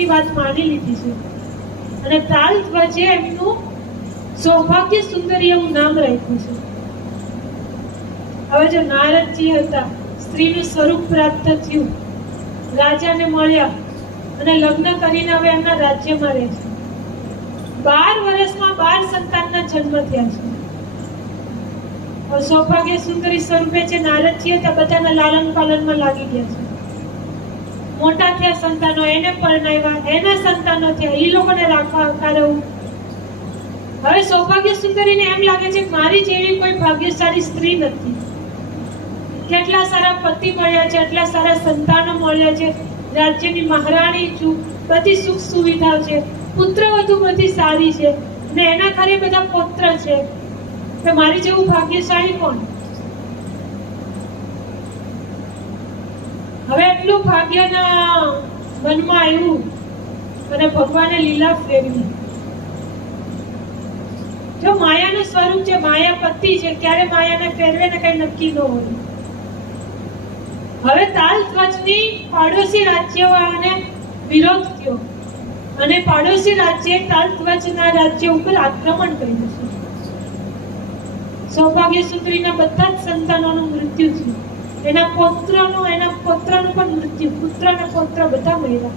ની વાત માની લીધી છે અને તાલધ્વજે એમનું સૌભાગ્ય સુંદરી એવું નામ રાખ્યું છે. હવે જો નારદજી હતા, સ્ત્રીનું સ્વરૂપ પ્રાપ્ત થયું, રાજાને મળ્યા અને લગ્ન કરીને હવે એમના રાજ્યમાં રહે છે. 12 વર્ષમાં 12 સંતાનના જન્મ થયા છે. સૌભાગ્ય સુંદરી સ્વરૂપે જે નારદજી હતા બધાના લાલન પાલનમાં લાગી ગયા છે. મોટા થયા સંતાનો, એને પરણાવ્યા, એના સંતાનો થયા, એ લોકોને રાખવા હકારવું. હવે સૌભાગ્ય સુંદરીને એમ લાગે છે કે મારી જેવી કોઈ ભાગ્યશાળી સ્ત્રી નથી. કેટલા સારા પતિ મળ્યા છે, એટલા સારા સંતાનો મળ્યા છે, રાજ્યની મહારાણી છું, બધી સુખ સુવિધા છે, પુત્ર વધુ બધી સારી છે ને એના ઘરે બધા પુત્ર છે, તો મારી જેવું ભાગ્યશાળી કોણ? હવે એટલું ભાગ્યના મનમાં આવ્યું અને ભગવાને લીલા ફેરવી. જો માયાનું સ્વરૂપ છે, માયાપતિ છે, ક્યારે માયાને ફેરવે ને કઈ નક્કી ન હોય. હવે તાલધ્વજની પાડોશી રાજ્યવાળાને વિરોધ થયો અને પાડોશી રાજ્યે તાલધ્વજના રાજ્ય ઉપર આક્રમણ કર્યું છે. સૌભાગ્ય સુંદરીના બધા જ સંતાનોનું મૃત્યુ થયું. એના પુત્રનું પણ મૃત્યુ, પુત્ર અને પૌત્ર બધા મર્યા.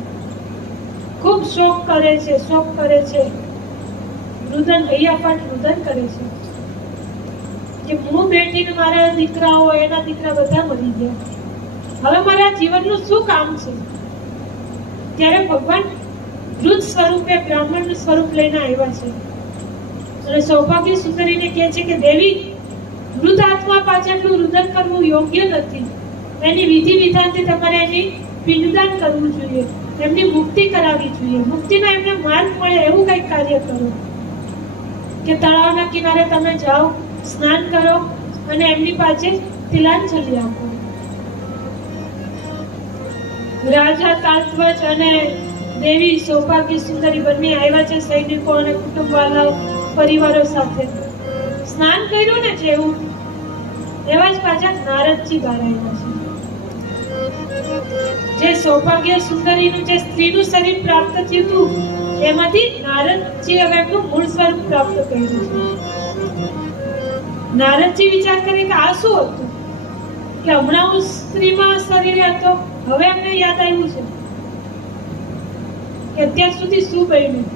ખૂબ શોક કરે છે, રુદન હૈયાપાટ રુદન કરે છે કે હું બેટીને મારા દીકરાઓ, એના દીકરા બધા મરી ગયા. હવે મારા જીવનનું શું કામ છે? ત્યારે ભગવાન વૃદ્ધ સ્વરૂપે બ્રાહ્મણનું સ્વરૂપ લઈને આવ્યા છે અને સૌભાગ્ય સુંદરીને કહે છે કે દેવી, વૃદ્ધ આત્મા પાછળ રુદન કરવું યોગ્ય નથી. એની વિધિ વિધાનથી તમારે એની પિંડદાન કરવું જોઈએ, એમની મુક્તિ કરાવવી જોઈએ. મુક્તિનો એમને માર્ગ મળે એવું કંઈક કાર્ય કરો કે તળાવના કિનારે તમે જાઓ, સ્નાન કરો અને એમની પાસે તિલાંજલિ આપો. રાજા તાલધ્વજ અને દેવી સૌભાગ્ય સુંદરી બંને આવ્યા છે સૈનિકો અને કુટુંબવાળાઓ પરિવારો સાથે. સ્નાન કર્યું ને જેવું, એવા જ પાછા નારદજી બહાર આવ્યા છે. જે સૌભાગ્ય સુંદરીનું જે સ્ત્રીનું શરીર પ્રાપ્ત થયું હતું એમાંથી નારદજી હવે એમનું મૂળ સ્વરૂપ પ્રાપ્ત કર્યું છે. નારદજી વિચાર કરે કે આ શું હતું કે હમણાં હું સ્ત્રીમાં શરીરે હતો, હવે એમને યાદ આવ્યું છે કે અત્યાર સુધી શું બન્યું.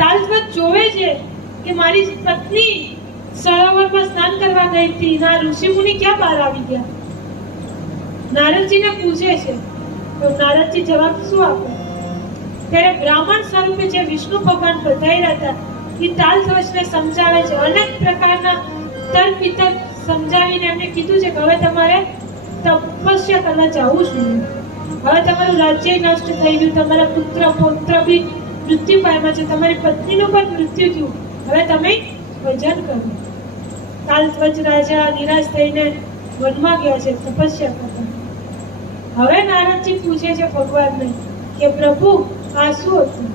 તાલધ્વજ જોવે છે કે મારી પત્ની સરોવરમાં સ્નાન કરવા ગઈ હતી, ના ઋષિમુનિ ક્યાં બહાર આવી ગયા. નારદજીને પૂછે છે તો નારદજી જવાબ શું આપે? ત્યારે બ્રાહ્મણ સ્વરૂપે જે વિષ્ણુ ભગવાન પધાર્યા હતા એ તાલધ્વજને સમજાવે છે. અનેક પ્રકારના તર્ક વિતર્ક સમજાવીને એમને કીધું છે કે હવે તમારે તપસ્યા કરવા જવું જોઈએ. હવે તમારું રાજ્ય નષ્ટ થઈ ગયું, તમારા પુત્ર પૌત્ર બી મૃત્યુ પામ્યા છે, તમારી પત્નીનું પણ મૃત્યુ થયું, હવે તમે ભજન કરો. તાલધ્વજ રાજા નિરાશ થઈને વનમાં ગયા છે તપસ્યા કરવા. હવે નારદજી પૂછે છે ભગવાનને કે પ્રભુ આ શું હતું?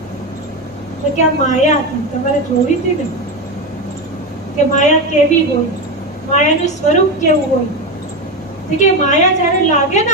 તો કે આ માયા હતી. તમારે જોવી હતી ને કે માયા કેવી હોય, માયાનું સ્વરૂપ કેવું હોય. કે માયા જ્યારે લાગે ને